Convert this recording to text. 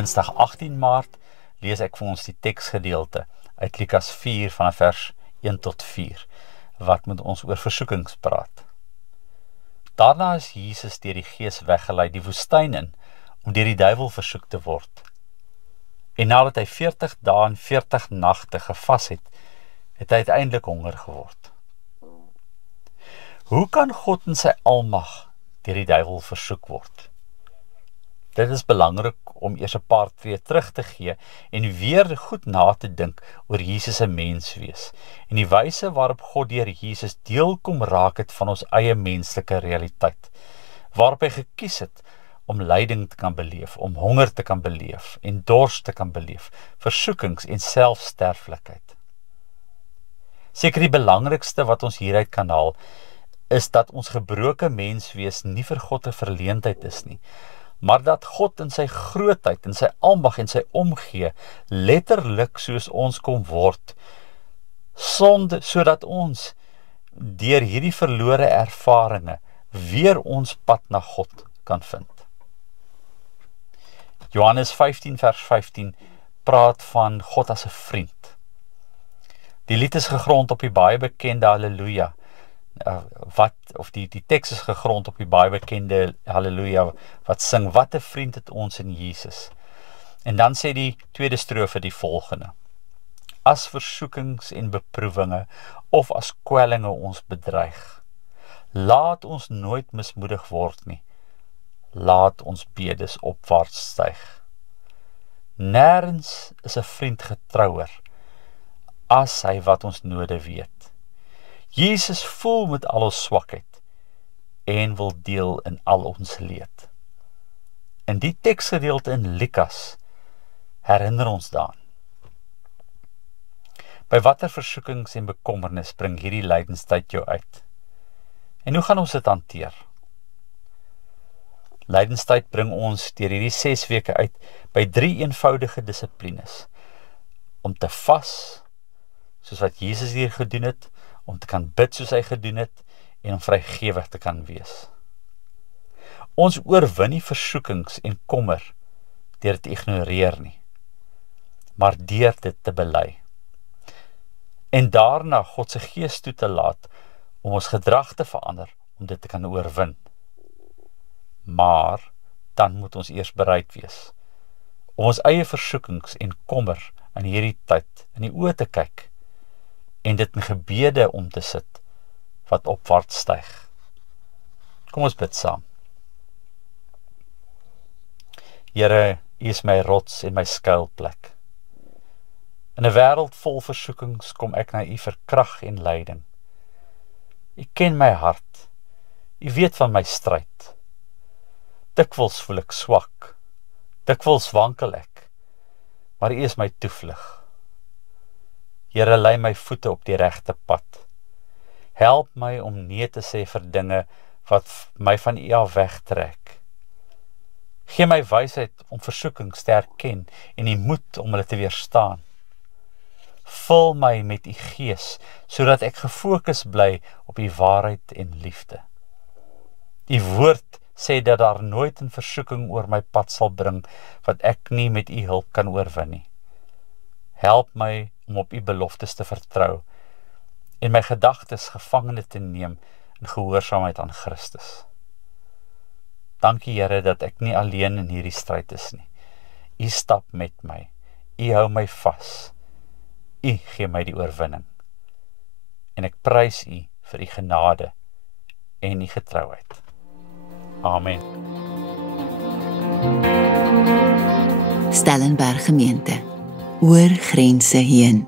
Dinsdag 18 Maart lees ek vir ons die teksgedeelte uit Lukas 4 vanaf vers 1 tot 4, wat met ons oor versoekings praat. Daarna is Jesus deur die Gees weggelei die woestyn in, om deur die duiwel versoek te word. En nadat hy 40 dae en 40 nagte gevas het, het hy uiteindelik honger geword. Hoe kan God in sy almag deur die duiwel versoek word? Dit is belangrik om eers 'n paar tree terug te gee en weer goed na te dink oor Jesus se menswees en die wyse waarop God deur Jesus deel kom raak het van ons eie menslike realiteit, waarop hy gekies het om lyding te kan beleef, om honger te kan beleef en dors te kan beleef, versoekings en selfsterflikheid. Seker die belangrikste wat ons hieruit kan haal, is dat ons gebroke menswees nie vir God 'n verleentheid is nie, maar dat God in sy grootheid, in sy almag en sy omgee, letterlik soos ons kom word, sodat ons deur hierdie verlore ervarings weer ons pad na God kan vind. Johannes 15 vers 15 praat van God as 'n vriend. Die lied is gegrond op die baie bekende Halleluja, die teks is gegrond op die baie bekende Halleluja, wat sing, wat 'n vriend het ons in Jesus. En dan sê die tweede strofe die volgende: as versoekings en beproewinge, of as kwellinge ons bedreig, laat ons nooit mismoedig word nie, laat ons bedes opwaarts styg. Nêrens is 'n vriend getrouer, as hy wat ons node weet. Jesus voel met al ons swakheid en wil deel in al ons leed. In die teksgedeelte in Lukas herinner ons daaraan. By watter versoekings en bekommernis bring hierdie lydenstyd jou uit? En hoe gaan ons dit hanteer? Lydenstyd bring ons deur hierdie 6 weke uit by 3 eenvoudige dissiplines. Om te vas, soos wat Jesus hier gedoen het, om te kan bid soos hy gedoen het, en om vrygewig te kan wees. Ons oorwin nie versoekings en kommer deur dit te ignoreer nie, maar deur dit te bely. En daarna God se Gees toe te laat om ons gedrag te verander, om dit te kan oorwin. Maar dan moet ons eers bereid wees om ons eie versoekings en kommer in hierdie tyd in die oë te kyk en dit in gebede om te sit wat opwaarts styg. Kom ons bid saam. Here, U is my rots en my skuilplek. In 'n wêreld vol versoekings kom ek na U vir krag en leiding. U ken my hart. U weet van my stryd. Dikwels voel ek swak. Dikwels wankel ek. Maar U is my toevlug. Here, lei my voete op die regte pad. Help my om nee te sê vir dinge wat my van U af wegtrek. Gee my wysheid om versoekings te erken en die moed om hulle te weerstaan. Vul my met U Gees, sodat ek gefokus bly op U waarheid en liefde. U woord sê dat daar nooit 'n versoeking oor my pad sal bring, wat ek nie met U hulp kan oorwin nie. Help my om op U beloftes te vertrou, en my gedagtes gevangene te neem in gehoorsaamheid aan Christus. Dankie Here dat ek nie alleen in hierdie stryd is nie. U stap met my. U hou my vas. U gee my die oorwinning. En ek prys U vir U genade en U getrouheid. Amen. Stellenberg Gemeente, oor grense heen.